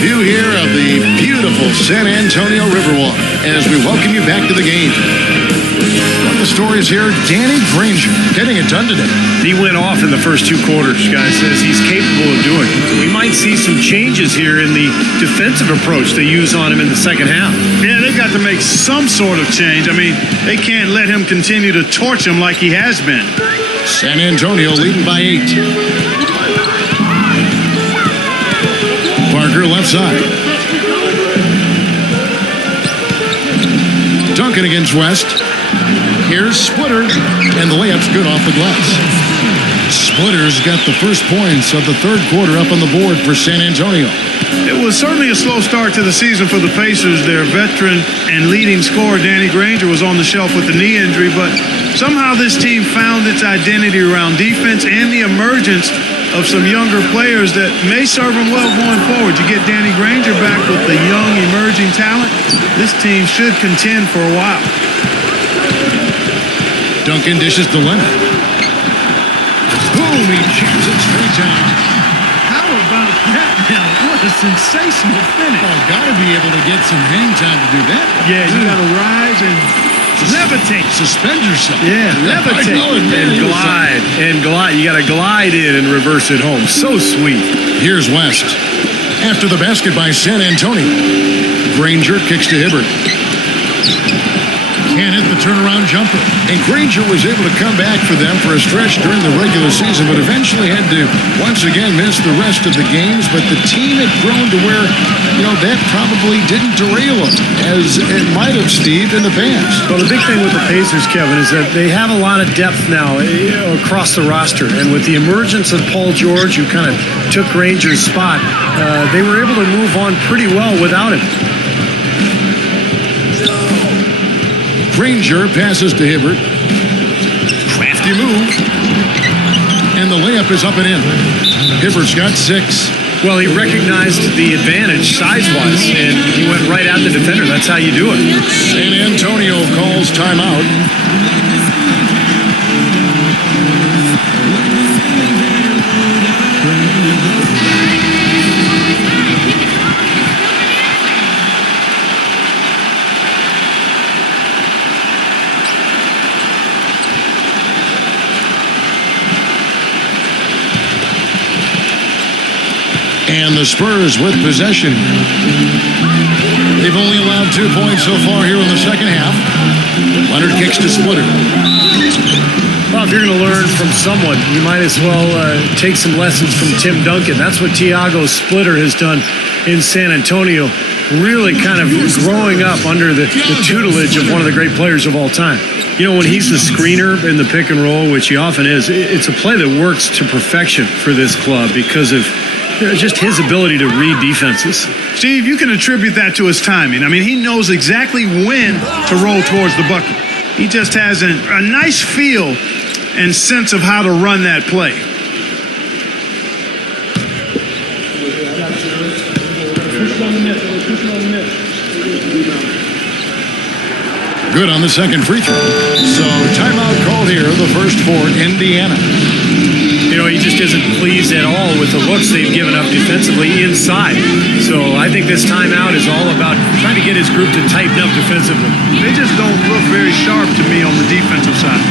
view here of the beautiful San Antonio Riverwalk as we welcome you back to the game. One of the stories here, Danny Granger getting it done today. He went off in the first 2 quarters, guys, as he's capable of doing. We might see some changes here in the defensive approach they use on him in the second half. Yeah, they've got to make some sort of change. I mean, they can't let him continue to torch him like he has been. San Antonio leading by 8. Parker left side. Duncan against West. Here's Splitter, and the layup's good off the glass. Splitter's got the first points of the third quarter up on the board for San Antonio. It was certainly a slow start to the season for the Pacers. Their veteran and leading scorer, Danny Granger, was on the shelf with a knee injury, but somehow this team found its identity around defense and the emergence of some younger players that may serve them well going forward. You get Danny Granger back with the young, emerging talent, this team should contend for a while. Duncan dishes to Leonard. Boom, he jams it straight down. How about that now? What a sensational finish. Oh, gotta be able to get some hang time to do that. Yeah, you gotta rise and levitate. Suspend yourself. Yeah, levitate. And glide. You got to glide in and reverse it home. So sweet. Here's West. After the basket by San Antonio. Granger kicks to Hibbert. Can't hit the turnaround jumper. And Granger was able to come back for them for a stretch during the regular season, but eventually had to once again miss the rest of the games. But the team had grown to where, that probably didn't derail them as it might have, Steve, in the past. Well, the big thing with the Pacers, Kevin, is that they have a lot of depth now across the roster. And with the emergence of Paul George, who kind of took Granger's spot, they were able to move on pretty well without him. Granger passes to Hibbert. Crafty move. And the layup is up and in. Hibbert's got 6. Well, he recognized the advantage size-wise, and he went right at the defender. That's how you do it. San Antonio calls timeout. And the Spurs with possession. They've only allowed 2 points so far here in the second half. Leonard kicks to Splitter. Well, if you're going to learn from someone, you might as well take some lessons from Tim Duncan. That's what Thiago Splitter has done in San Antonio, really kind of growing up under the tutelage of one of the great players of all time. When he's the screener in the pick and roll, which he often is, it's a play that works to perfection for this club because of just his ability to read defenses. Steve, you can attribute that to his timing. I mean, he knows exactly when to roll towards the bucket. He just has a nice feel and sense of how to run that play. Good on the second free throw. So timeout called here, the first for Indiana. He just isn't pleased at all with the looks they've given up defensively inside. So I think this timeout is all about trying to get his group to tighten up defensively. They just don't look very sharp to me on the defensive side.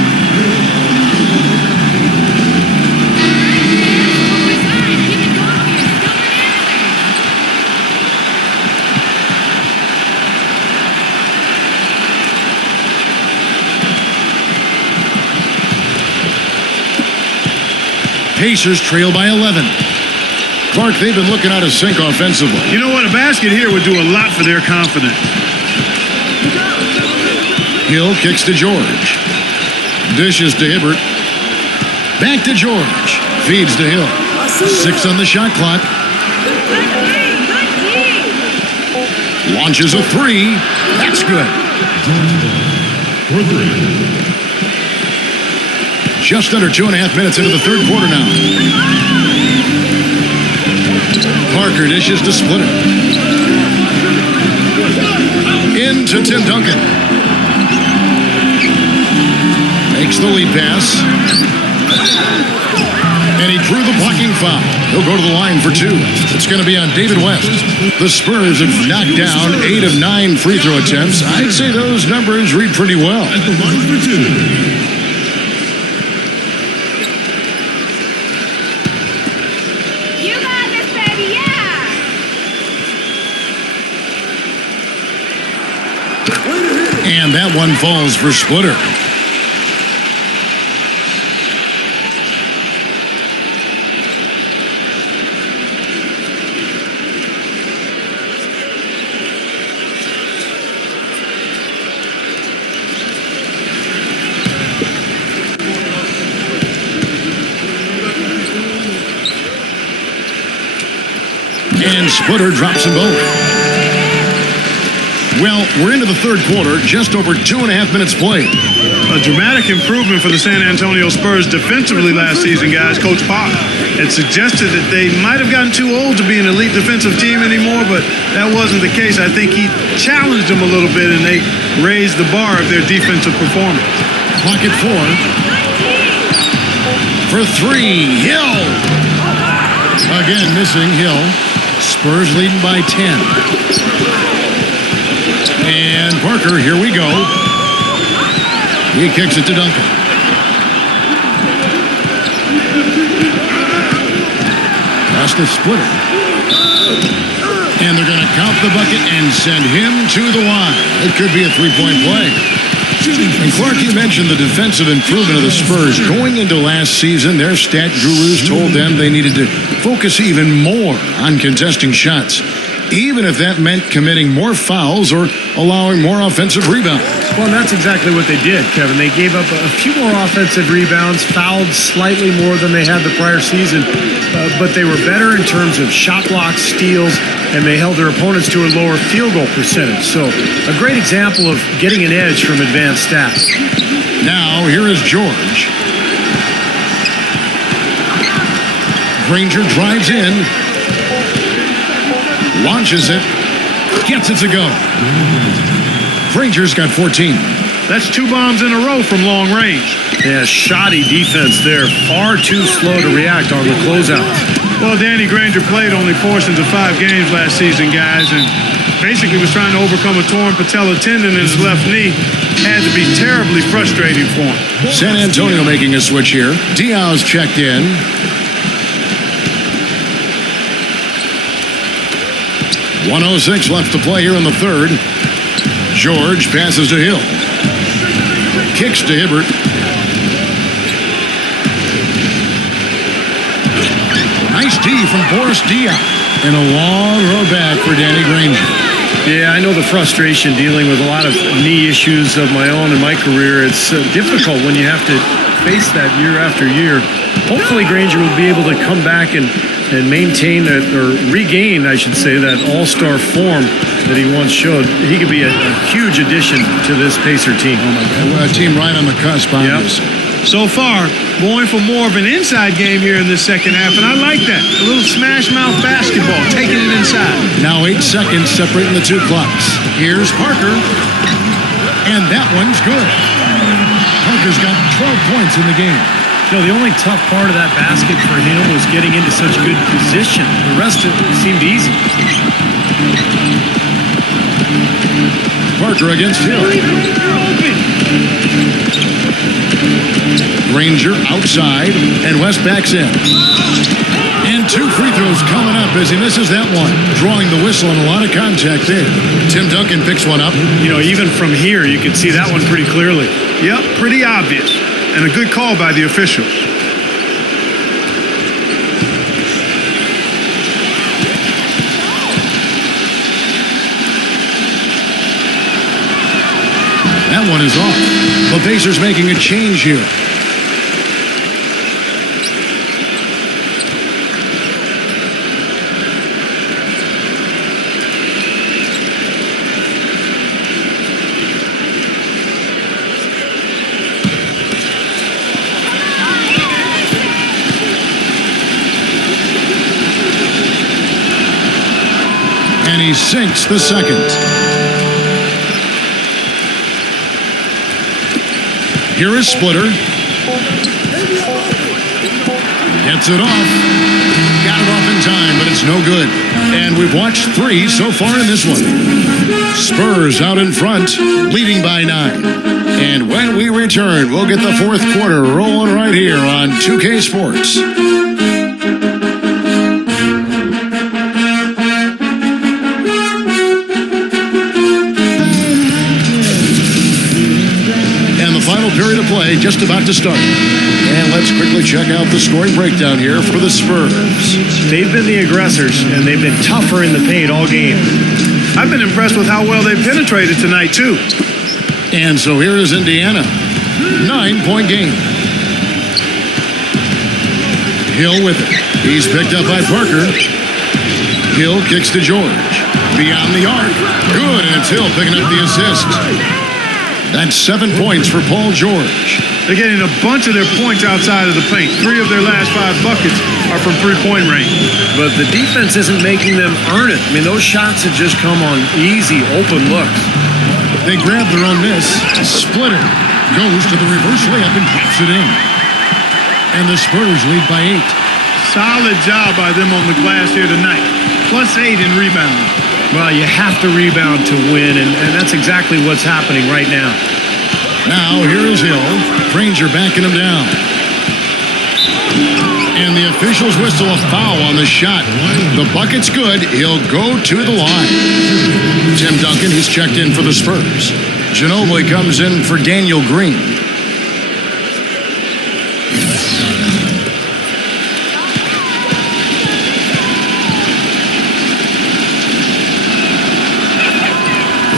Pacers trail by 11. Clark, they've been looking out of sync offensively. You know what? A basket here would do a lot for their confidence. Hill kicks to George. Dishes to Hibbert. Back to George. Feeds to Hill. 6 on the shot clock. Launches a 3. That's good. Just under 2.5 minutes into the third quarter now. Parker dishes to Splitter. Into Tim Duncan. Makes the lead pass. And he drew the blocking foul. He'll go to the line for 2. It's going to be on David West. The Spurs have knocked down 8 of 9 free throw attempts. I'd say those numbers read pretty well. At the line for 2. And that one falls for Splitter. And Splitter drops them both. Well, we're into the third quarter, just over 2.5 minutes played. A dramatic improvement for the San Antonio Spurs defensively last season, guys. Coach Pop had suggested that they might have gotten too old to be an elite defensive team anymore, but that wasn't the case. I think he challenged them a little bit, and they raised the bar of their defensive performance. Clock at 4. For 3, Hill. Again, missing Hill. Spurs leading by 10. And Parker, here we go. He kicks it to Duncan. That's the Splitter. And they're going to count the bucket and send him to the line. It could be a 3-point play. And Clark, you mentioned the defensive improvement of the Spurs. Going into last season, their stat gurus told them they needed to focus even more on contesting shots, even if that meant committing more fouls or allowing more offensive rebounds. Well, and that's exactly what they did, Kevin. They gave up a few more offensive rebounds, fouled slightly more than they had the prior season, but they were better in terms of shot blocks, steals, and they held their opponents to a lower field goal percentage. So a great example of getting an edge from advanced stats. Now, here is George. Granger drives in. Launches it, gets it to go. Granger's got 14. That's 2 bombs in a row from long range. Yeah, shoddy defense there. Far too slow to react on the closeout. Well, Danny Granger played only portions of 5 games last season, guys, and basically was trying to overcome a torn patella tendon in his left knee. Had to be terribly frustrating for him. San Antonio making a switch here. Diaz checked in. .106 left to play here in the third. George passes to Hill. Kicks to Hibbert. Nice D from Boris Diaz. And a long road back for Danny Granger. Yeah, I know the frustration dealing with a lot of knee issues of my own in my career. It's difficult when you have to face that year after year. Hopefully Granger will be able to come back and maintain that, or regain, I should say, that all-star form that he once showed. He could be a huge addition to this Pacer team. Oh my God. A team right on the cusp, obviously. Yep. So far, going for more of an inside game here in this second half, and I like that. A little smash mouth basketball, taking it inside. Now 8 seconds separating the 2 clocks. Here's Parker, and that one's good. Parker's got 12 points in the game. You know, the only tough part of that basket for him was getting into such good position. The rest of it seemed easy. Parker against Hill. Granger outside, and West backs in. And 2 free throws coming up as he misses that one. Drawing the whistle and a lot of contact there. Tim Duncan picks one up. You know, even from here, you can see that one pretty clearly. Yep, pretty obvious. And a good call by the officials. That one is off. The Pacers making a change here. And he sinks the second. Here is Splitter. Gets it off. Got it off in time, but it's no good. And we've watched 3 so far in this one. Spurs out in front, leading by 9. And when we return, we'll get the 4th quarter rolling right here on 2K Sports. Final period of play just about to start. And let's quickly check out the scoring breakdown here for the Spurs. They've been the aggressors, and they've been tougher in the paint all game. I've been impressed with how well they've penetrated tonight, too. And so here is Indiana. 9-point game. Hill with it. He's picked up by Parker. Hill kicks to George. Beyond the arc. Good, and it's Hill picking up the assist. That's 7 points for Paul George. They're getting a bunch of their points outside of the paint. 3 of their last 5 buckets are from three-point range. But the defense isn't making them earn it. I mean, those shots have just come on easy, open looks. They grab their own miss. Splitter goes to the reverse layup and pops it in. And the Spurs lead by 8. Solid job by them on the glass here tonight. +8 in rebounding. Well, you have to rebound to win, and that's exactly what's happening right now. Now, here is Hill. Granger backing him down. And the officials whistle a foul on the shot. The bucket's good. He'll go to the line. Tim Duncan, he's checked in for the Spurs. Ginobili comes in for Daniel Green.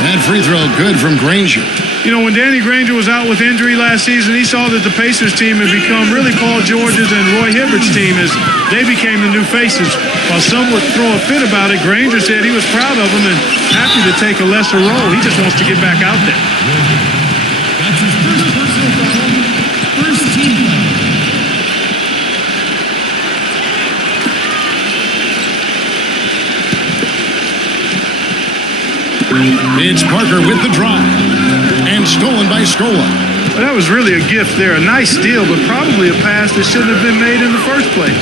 That free throw good from Granger. You know, when Danny Granger was out with injury last season, he saw that the Pacers team had become really Paul George's and Roy Hibbert's team as they became the new faces. While some would throw a fit about it, Granger said he was proud of them and happy to take a lesser role. He just wants to get back out there. That's his first personal foul. First team foul. It's Parker with the drive. And stolen by Scola. Well, that was really a gift there. A nice steal, but probably a pass that shouldn't have been made in the first place.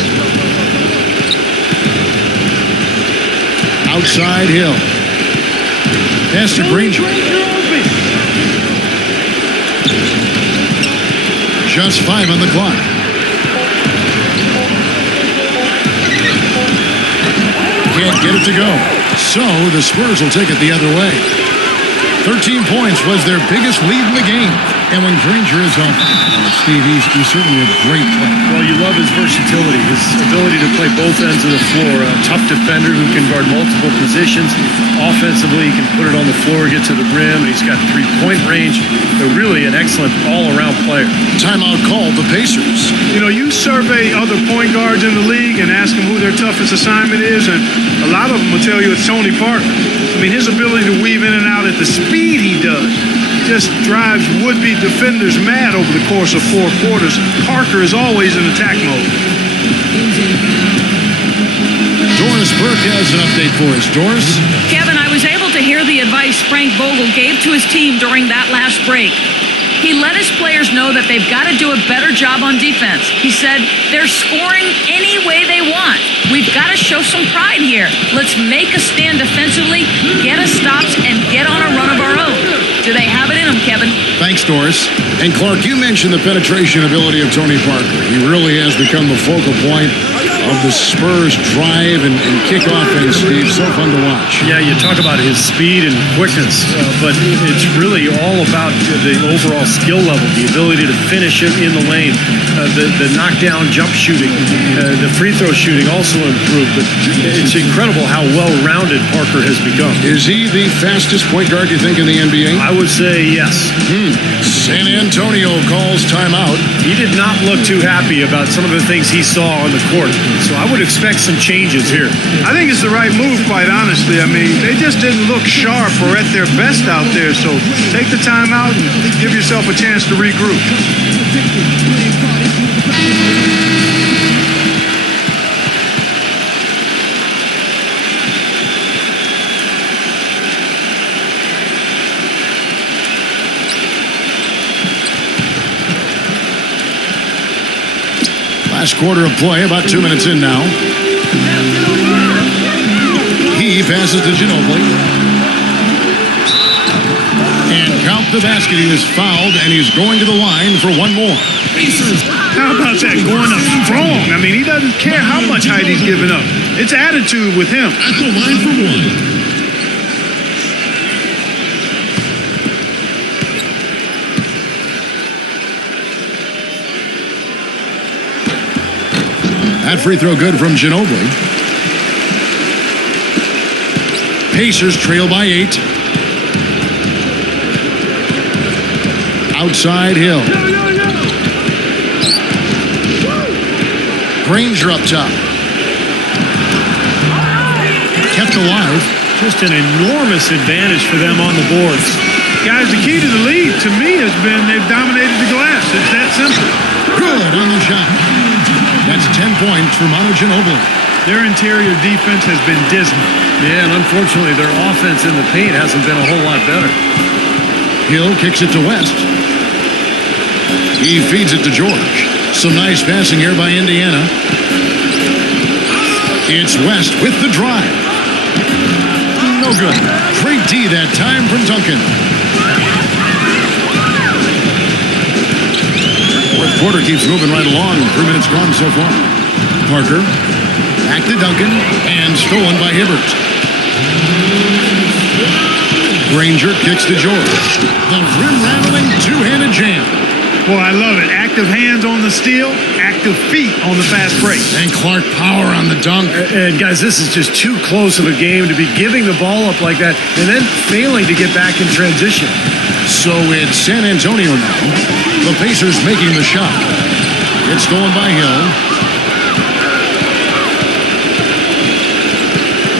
Outside Hill. Pass to Granger. Just 5 on the clock. Can't get it to go. So the Spurs will take it the other way. 13 points was their biggest lead in the game. And when Granger is on, Steve, he's certainly a great player. Well, you love his versatility, his ability to play both ends of the floor. A tough defender who can guard multiple positions. Offensively, he can put it on the floor, get to the rim. He's got three-point range. They're really an excellent all-around player. Timeout called the Pacers. You know, you survey other point guards in the league and ask them who their toughest assignment is, and a lot of them will tell you it's Tony Parker. I mean, his ability to weave in and out at the speed he does just drives would-be defenders mad over the course of 4 quarters. Parker is always in attack mode. Doris Burke has an update for us. Doris? Kevin, I was able to hear the advice Frank Vogel gave to his team during that last break. He let his players know that they've got to do a better job on defense. He said, they're scoring any way they want. We've got to show some pride here. Let's make a stand defensively, get us stops, and get on a run of our own. Do they have it in them, Kevin? Thanks, Doris. And Clark, you mentioned the penetration ability of Tony Parker. He really has become the focal point of the Spurs drive and kick offense, Steve. So fun to watch. Yeah, you talk about his speed and quickness, but it's really all about the overall skill level, the ability to finish it in the lane, the knockdown jump shooting, the free throw shooting also improved. But it's incredible how well-rounded Parker has become. Is he the fastest point guard, you think, in the NBA? I would say yes. San Antonio calls timeout. He did not look too happy about some of the things he saw on the court. So I would expect some changes here. I think it's the right move, quite honestly. I mean, they just didn't look sharp or at their best out there. So take the time out and give yourself a chance to regroup. Last quarter of play, about 2 minutes in now. He passes to Ginobili. And count the basket. He was fouled, and he's going to the line for one more. How about that, going up strong? I mean, he doesn't care how much height he's giving up. It's attitude with him. At the line for one. That free throw good from Ginobili. Pacers trail by 8. Outside Hill. Granger up top. Kept alive. Just an enormous advantage for them on the boards. Guys, the key to the lead, to me, has been they've dominated the glass. It's that simple. Good on the shot. That's 10 points for Manu Ginobili. Their interior defense has been dismal. Yeah, and unfortunately, their offense in the paint hasn't been a whole lot better. Hill kicks it to West. He feeds it to George. Some nice passing here by Indiana. It's West with the drive. No good. Great D that time from Duncan. Fourth quarter keeps moving right along. 3 minutes gone so far. Parker. Back to Duncan. And stolen by Hibbert. Granger kicks to George. The rim-rattling two-handed jam. Boy, I love it. Active hands on the steal, active feet on the fast break. And Clark power on the dunk. And guys, this is just too close of a game to be giving the ball up like that and then failing to get back in transition. So it's San Antonio now. The Pacers making the shot. It's stolen by Hill.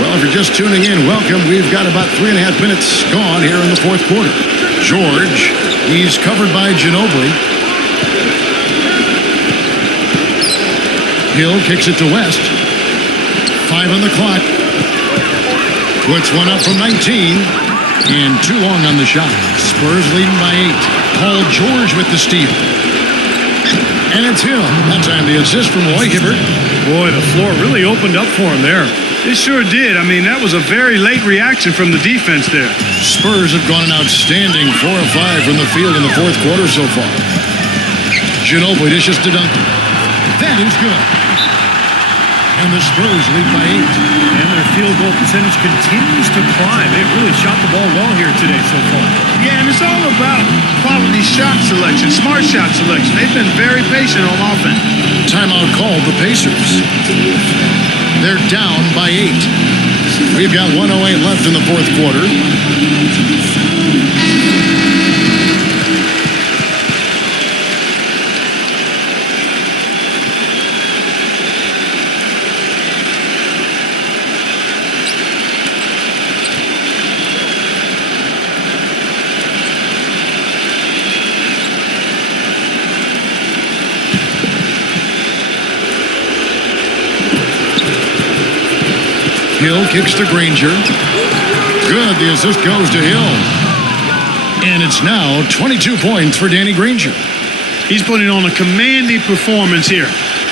Well, if you're just tuning in, welcome. We've got about 3.5 minutes gone here in the fourth quarter. George, he's covered by Ginobili. Hill kicks it to West. 5 on the clock. Puts one up from 19. And too long on the shot. Spurs leading by 8. Paul George with the steal. And it's Hill. That time the assist from Roy Hibbert. Boy, the floor really opened up for him there. It sure did. I mean, that was a very late reaction from the defense there. Spurs have gone an outstanding 4 of 5 from the field in the fourth quarter so far. Ginobili dishes to Duncan. That is good. And the Spurs lead by 8. And their field goal percentage continues to climb. They've really shot the ball well here today so far. Yeah, and it's all about quality shot selection, smart shot selection. They've been very patient on offense. Timeout called the Pacers. They're down by 8. We've got 1:08 left in the fourth quarter. Hill kicks to Granger. Good. The assist goes to Hill. And it's now 22 points for Danny Granger. He's putting on a commanding performance here.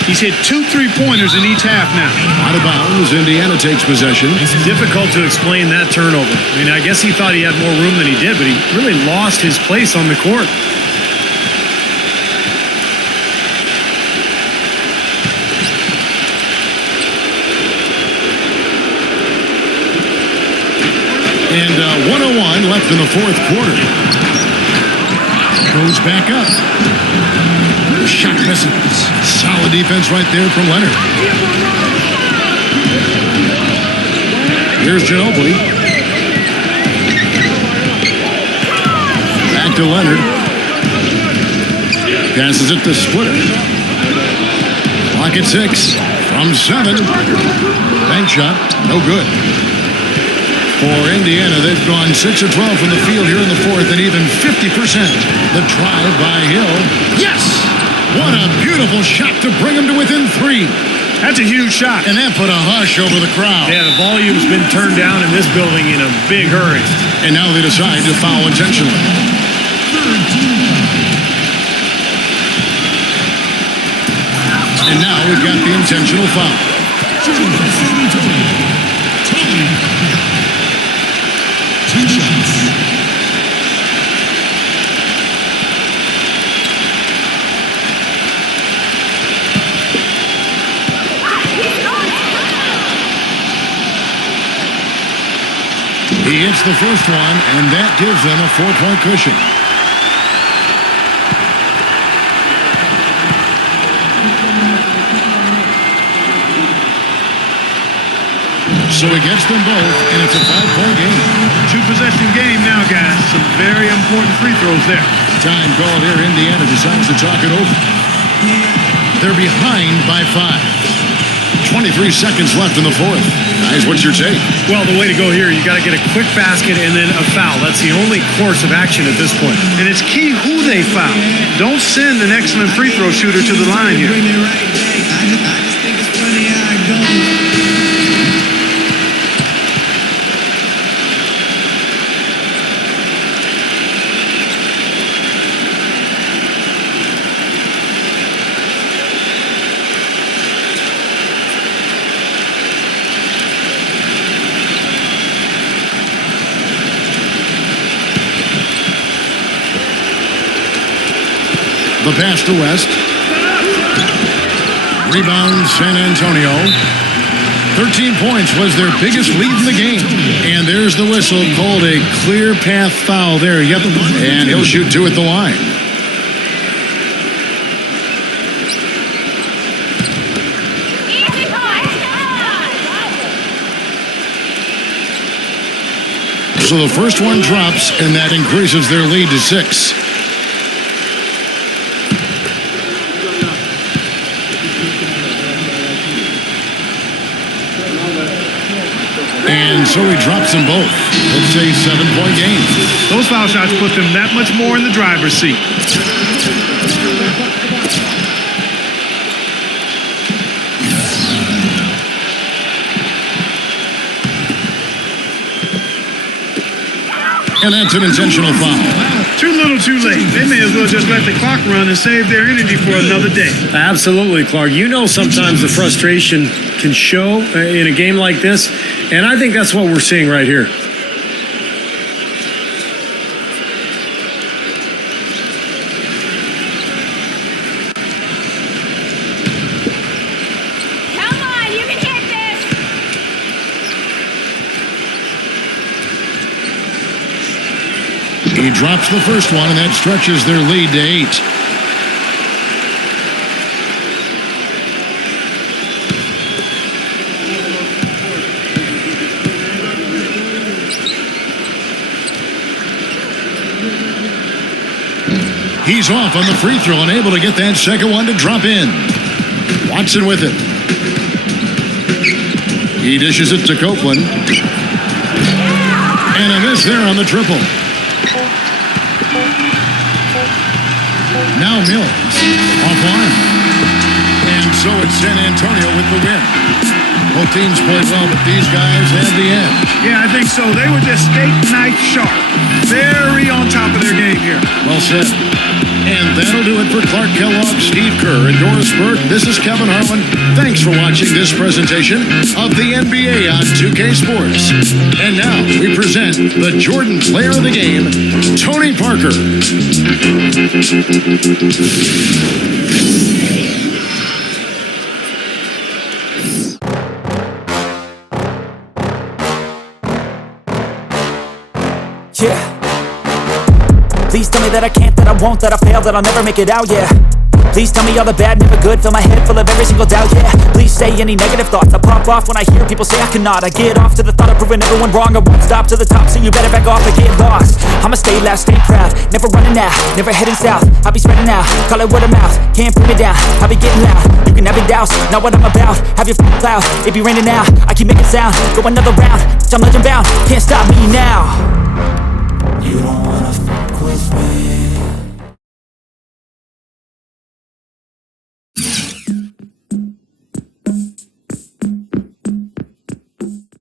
He's hit 2 3-pointers in each half now. Out of bounds, Indiana takes possession. It's difficult to explain that turnover. I mean, I guess he thought he had more room than he did, but he really lost his place on the court. And 1:01 left in the fourth quarter. Goes back up. Shot misses. Solid defense right there from Leonard. Here's Ginobili. Back to Leonard. Passes it to Splitter. Clock at 6. From 7. Bank shot. No good. For Indiana, they've gone 6 of 12 from the field here in the fourth, and even 50%. The drive by Hill. Yes! What a beautiful shot to bring him to within 3. That's a huge shot. And that put a hush over the crowd. Yeah, the volume's been turned down in this building in a big hurry. And now they decide to foul intentionally. And now we've got the intentional foul. Shooting for San Antonio, Tony Parker. 2 shots. He hits the first one, and that gives them a 4-point cushion. So he gets them both, and it's a 5-point game. 2-possession game now, guys. Some very important free throws there. Time called here. Indiana decides to talk it over. They're behind by 5. 23 seconds left in the fourth. Guys, what's your take? Well, the way to go here, you got to get a quick basket and then a foul. That's the only course of action at this point. And it's key who they foul. Don't send an excellent free throw shooter to the line here. I just think it's funny how it goes. The pass to West. Rebound, San Antonio. 13 points was their biggest lead in the game. And there's the whistle, called a clear path foul there. Yep, and he'll shoot 2 at the line. So the first one drops, and that increases their lead to 6. And so he drops them both. Let's say 7-point game. Those foul shots put them that much more in the driver's seat. And that's an intentional foul. Too little, too late. They may as well just let the clock run and save their energy for another day. Absolutely, Clark. You know sometimes the frustration can show in a game like this, and I think that's what we're seeing right here. Come on, you can hit this! He drops the first one, and that stretches their lead to 8. He's off on the free throw and able to get that second one to drop in. Watson with it. He dishes it to Copeland. And a miss there on the triple. Now Mills offline. And so it's San Antonio with the win. Both teams played well, but these guys had the edge. Yeah, I think so. They were just steak knife sharp. Very on top of their game here. Well said. And that'll do it for Clark Kellogg, Steve Kerr, and Doris Burke. This is Kevin Harlan. Thanks for watching this presentation of the NBA on 2K Sports. And now we present the Jordan Player of the Game, Tony Parker. Yeah. Please tell me that I can't, that I won't, that I fail, that I'll never make it out, yeah. Please tell me all the bad, never good, fill my head full of every single doubt, yeah. Please say any negative thoughts, I pop off when I hear people say I cannot. I get off to the thought of proving everyone wrong, I won't stop to the top, so you better back off and get lost. I'ma stay loud, stay proud, never running out, never heading south. I'll be spreading out, call it word of mouth, can't put me down, I'll be getting loud. You can have it douse, not what I'm about, have your cloud, it be raining now. I keep making sound, go another round, I'm legend bound, can't stop me now.